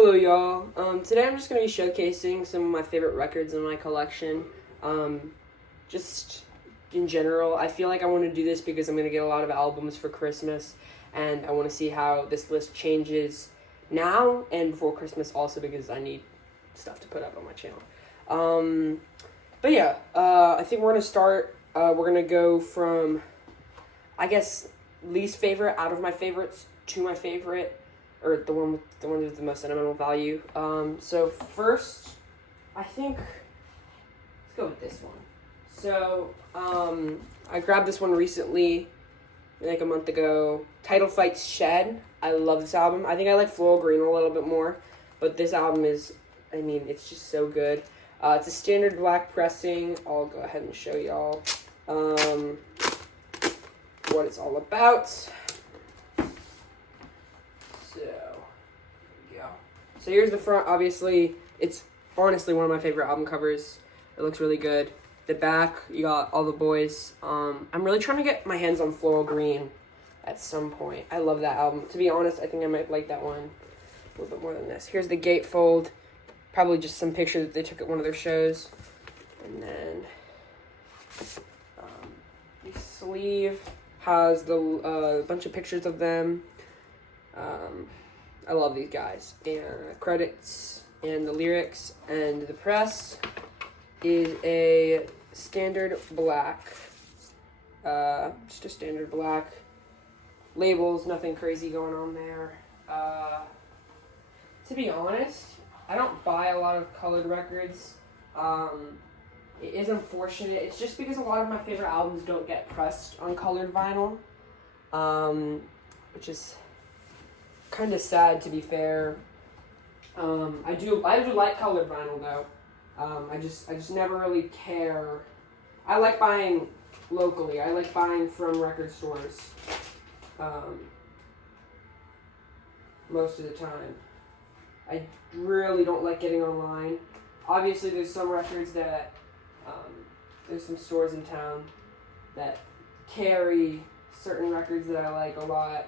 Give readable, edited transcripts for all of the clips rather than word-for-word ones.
Hello, y'all. Today I'm just going to be showcasing some of my favorite records in my collection. Just in general, I feel like I want to do this because I'm going to get a lot of albums for Christmas, and I want to see how this list changes now and before Christmas also because I need stuff to put up on my channel. But yeah, I think we're going to start, we're going to go from, I guess, least favorite out of my favorites to my favorite, or the one with the most sentimental value. So first, I think, let's go with this one. So, I grabbed this one recently, like a month ago. Title Fight's Shed. I love this album. I think I like Floral Green a little bit more, but this album is, I mean, it's just so good. It's a standard black pressing. I'll go ahead and show y'all what it's all about. So, there we go. So here's the front. Obviously, it's honestly one of my favorite album covers. It looks really good. The back, you got all the boys. I'm really trying to get my hands on Floral Green at some point. I love that album. To be honest, I think I might like that one a little bit more than this. Here's the gatefold. Probably just some picture that they took at one of their shows. And then the sleeve has the bunch of pictures of them. I love these guys. And credits and the lyrics and the press is a standard black. Just a standard black. Labels, nothing crazy going on there. To be honest, I don't buy a lot of colored records. It is unfortunate. It's just because a lot of my favorite albums don't get pressed on colored vinyl, which is kind of sad, to be fair. I do like colored vinyl though. I just never really care. I like buying locally. I like buying from record stores. Most of the time. I really don't like getting online. Obviously, there's some records that, there's some stores in town that carry certain records that I like a lot.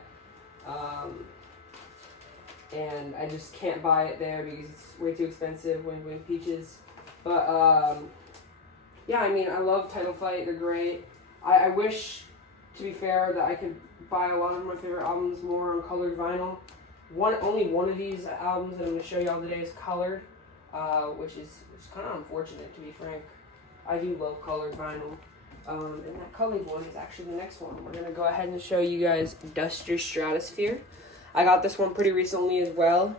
And I just can't buy it there because it's way too expensive. Wing Peaches. But, yeah, I mean, I love Title Fight. They're great. I wish, to be fair, that I could buy a lot of my favorite albums more on colored vinyl. Only one of these albums that I'm going to show y'all today is colored, which is kind of unfortunate, to be frank. I do love colored vinyl. And that colored one is actually the next one. We're going to go ahead and show you guys Duster Stratosphere. I got this one pretty recently as well.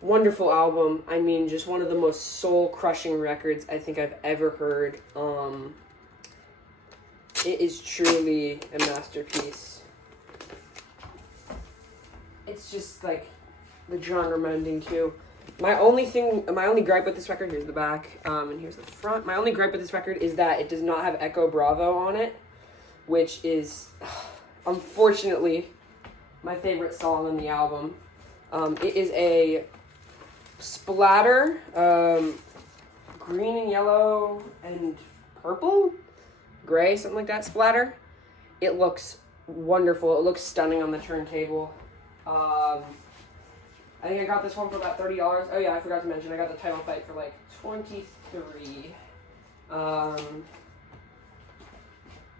Wonderful album. I mean, just one of the most soul-crushing records I think I've ever heard. It is truly a masterpiece. It's just like the genre mending too. My only gripe with this record, here's the back, and here's the front. My only gripe with this record is that it does not have Echo Bravo on it, which is, unfortunately, my favorite song on the album. It is a splatter, green and yellow and purple, gray, something like that, splatter. It looks wonderful. It looks stunning on the turntable. I think I got this one for about $30. Oh yeah, I forgot to mention, I got the Title Fight for like $23.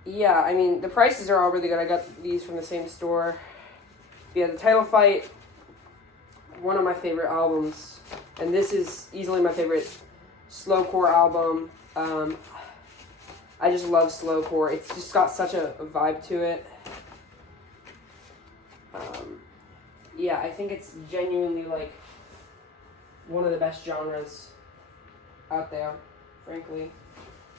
Yeah, I mean, the prices are all really good. I got these from the same store. Yeah, the Title Fight, one of my favorite albums, and this is easily my favorite slowcore album. I just love slowcore. It's just got such a vibe to it. Yeah, I think it's genuinely like one of the best genres out there, frankly.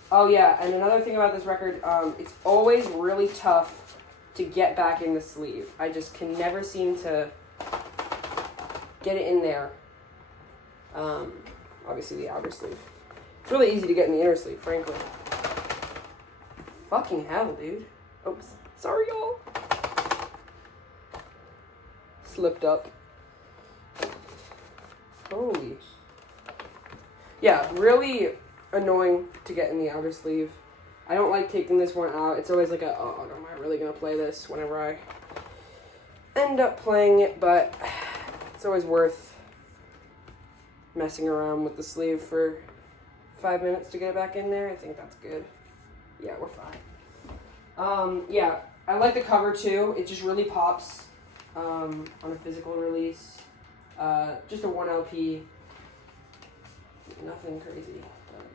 Oh yeah, and another thing about this record, it's always really tough to get back in the sleeve. I just can never seem to get it in there. Obviously the outer sleeve. It's really easy to get in the inner sleeve, frankly. Fucking hell, dude. Oops. Sorry, y'all. Slipped up. Holy. Yeah, really annoying to get in the outer sleeve. I don't like taking this one out. It's always like oh, am I really going to play this whenever I end up playing it, but it's always worth messing around with the sleeve for 5 minutes to get it back in there. I think that's good. Yeah, we're fine. Yeah, I like the cover too. It just really pops on a physical release. Just a 1 LP. Nothing crazy. But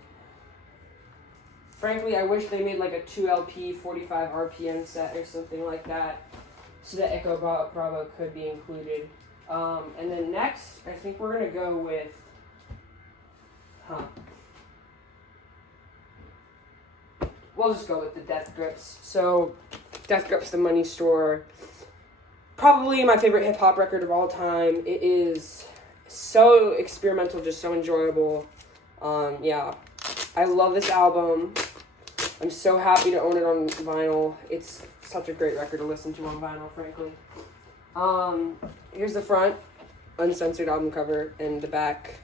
frankly, I wish they made like a 2 LP 45 RPM set or something like that, so that Echo Bravo could be included. And then next, I think we're gonna go with, we'll just go with the Death Grips. So, Death Grips, the Money Store, probably my favorite hip hop record of all time. It is so experimental, just so enjoyable. Yeah, I love this album. I'm so happy to own it on vinyl. It's such a great record to listen to on vinyl, frankly. Here's the front, uncensored album cover, and the back,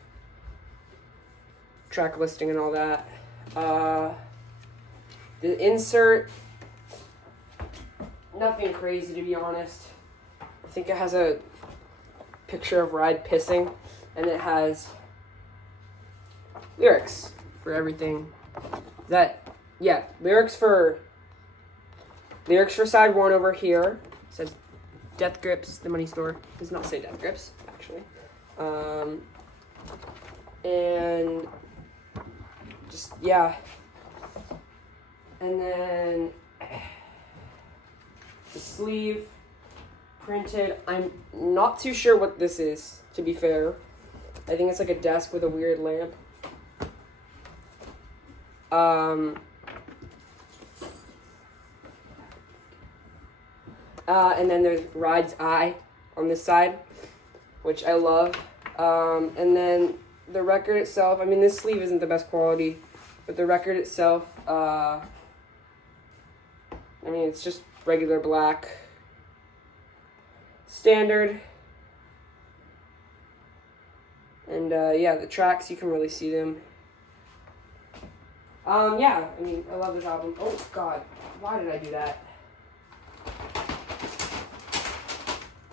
track listing and all that. The insert, nothing crazy to be honest. I think it has a picture of Ride pissing, and it has lyrics for everything. Lyrics for side 1 over here. It says Death Grips, the Money Store. It does not say Death Grips, actually. And just, yeah. And then the sleeve printed. I'm not too sure what this is, to be fair. I think it's like a desk with a weird lamp. And then there's Ride's Eye on this side, which I love. And then the record itself, I mean, this sleeve isn't the best quality, but the record itself, I mean, it's just regular black, standard. And yeah, the tracks, you can really see them. Yeah, I mean, I love this album. Oh, God, why did I do that?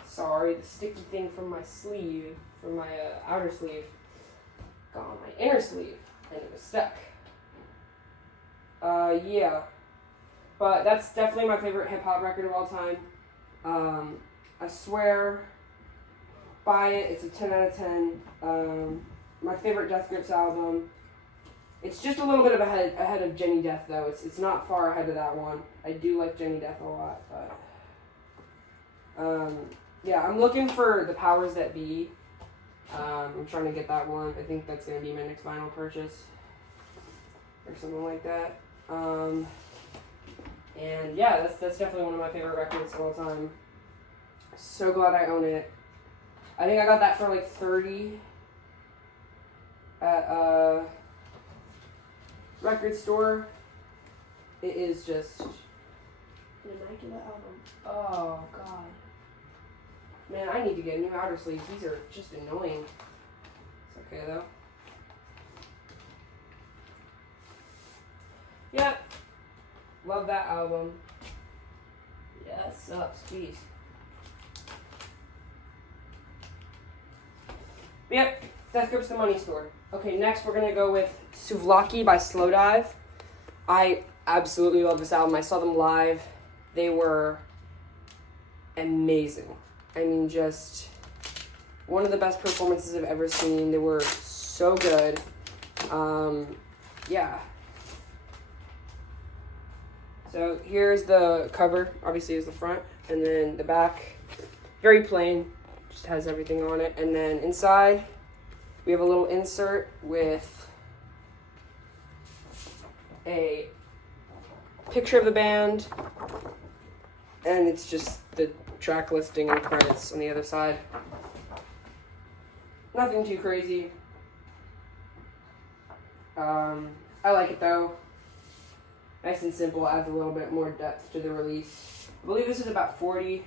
Sorry, the sticky thing from my sleeve, from my outer sleeve, got on my inner sleeve, and it was stuck. Yeah. But that's definitely my favorite hip-hop record of all time. I swear by it. It's a 10 out of 10. My favorite Death Grips album. It's just a little bit of ahead of Jenny Death, though. It's not far ahead of that one. I do like Jenny Death a lot, but yeah, I'm looking for the Powers That Be. I'm trying to get that one. I think that's gonna be my next vinyl purchase or something like that. And yeah, that's definitely one of my favorite records of all time. So glad I own it. I think I got that for like $30 at a record store. It is just an immaculate album. Oh God, man, I need to get new outer sleeves. These are just annoying. It's okay though. Yep. Love that album. Yeah, that sucks. Jeez. Yep. Death Grips, the Money Store. Okay, next we're gonna go with Souvlaki by Slowdive. I absolutely love this album. I saw them live. They were amazing. I mean, just one of the best performances I've ever seen. They were so good. Yeah. So here's the cover, obviously is the front, and then the back, very plain, just has everything on it. And then inside, we have a little insert with a picture of the band, and it's just the track listing and credits on the other side. Nothing too crazy. I like it though. Nice and simple, adds a little bit more depth to the release. I believe this is about $40.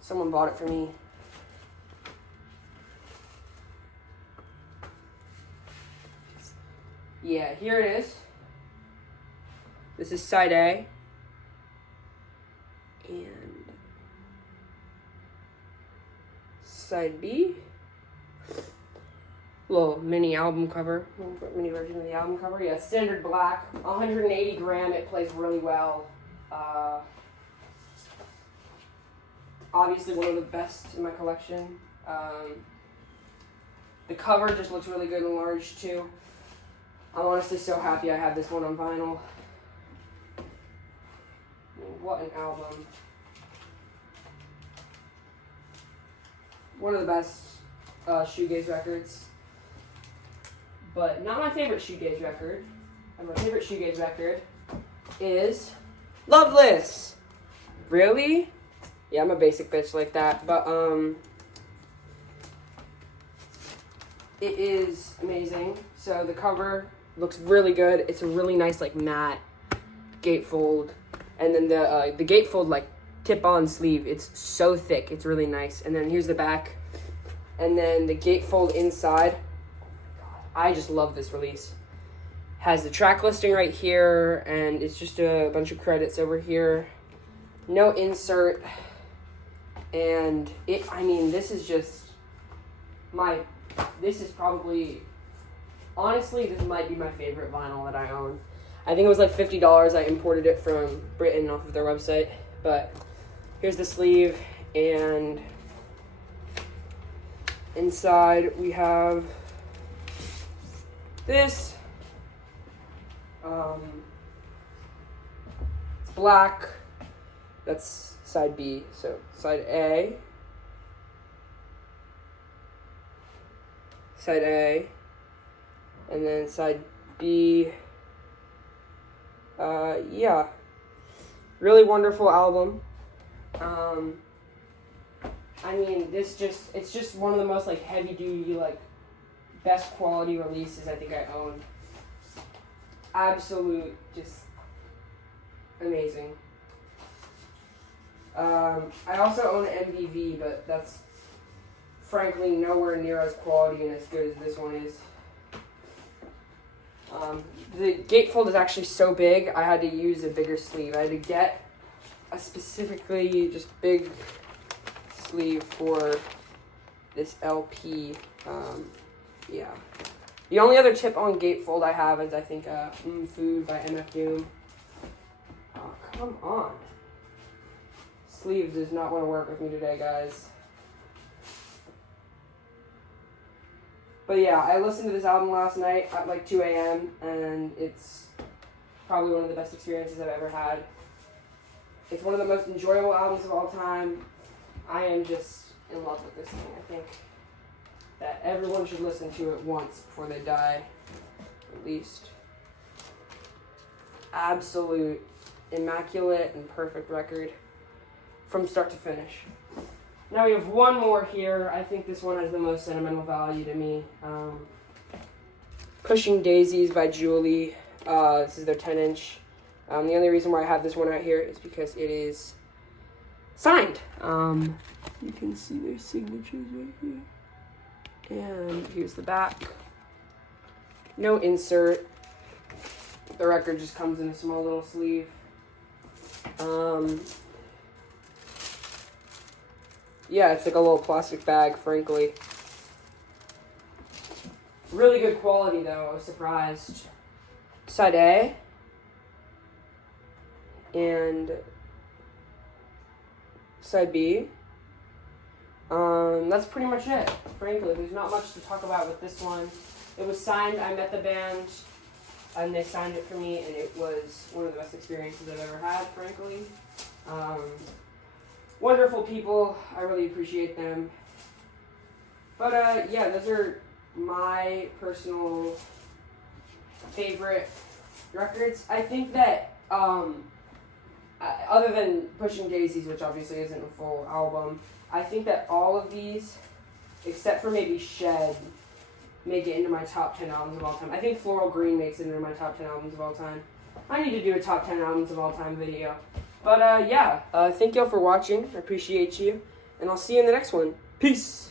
Someone bought it for me. Yeah, here it is. This is side A. And side B. little mini album cover. Mini version of the album cover. Yeah, standard black. 180 gram. It plays really well. Obviously one of the best in my collection. The cover just looks really good and large too. I'm honestly so happy I have this one on vinyl. What an album. One of the best shoegaze records. But not my favorite shoegaze record. And my favorite shoegaze record is Loveless. Really? Yeah, I'm a basic bitch like that. But it is amazing. So the cover looks really good. It's a really nice like matte gatefold. And then the gatefold like tip-on sleeve. It's so thick. It's really nice. And then here's the back. And then the gatefold inside. I just love this release. Has the track listing right here, and it's just a bunch of credits over here. No insert. And this is just this is probably, honestly, this might be my favorite vinyl that I own. I think it was like $50. I imported it from Britain off of their website. But here's the sleeve, and inside we have this. It's black. That's side B. So side A. Side A. And then side B. Yeah. Really wonderful album. It's just one of the most like heavy duty, like best quality releases I think I own. Absolute, just amazing. I also own an MVV, but that's frankly nowhere near as quality and as good as this one is. The gatefold is actually so big, I had to use a bigger sleeve. I had to get a specifically just big sleeve for this LP. Yeah. The only other tip on gatefold I have is I think Food by MF Doom. Oh, come on. Sleeves does not want to work with me today, guys. But yeah, I listened to this album last night at like 2 a.m. and it's probably one of the best experiences I've ever had. It's one of the most enjoyable albums of all time. I am just in love with this thing. I think that everyone should listen to it once before they die, at least. Absolute, immaculate, and perfect record from start to finish. Now we have one more here. I think this one has the most sentimental value to me. Pushing Daisies by Julie. This is their 10-inch. The only reason why I have this one out here is because it is signed. You can see their signatures right here. And here's the back. No insert. The record just comes in a small little sleeve. Yeah, it's like a little plastic bag, frankly. Really good quality, though. I was surprised. Side A. And side B. That's pretty much it, frankly. There's not much to talk about with this one. It was signed. I met the band, and they signed it for me, and it was one of the best experiences I've ever had, frankly. Wonderful people. I really appreciate them. But, yeah, those are my personal favorite records. I think that, other than Pushing Daisies, which obviously isn't a full album, I think that all of these, except for maybe Shed, make it into my top 10 albums of all time. I think Floral Green makes it into my top 10 albums of all time. I need to do a top 10 albums of all time video. But yeah, thank y'all for watching. I appreciate you. And I'll see you in the next one. Peace!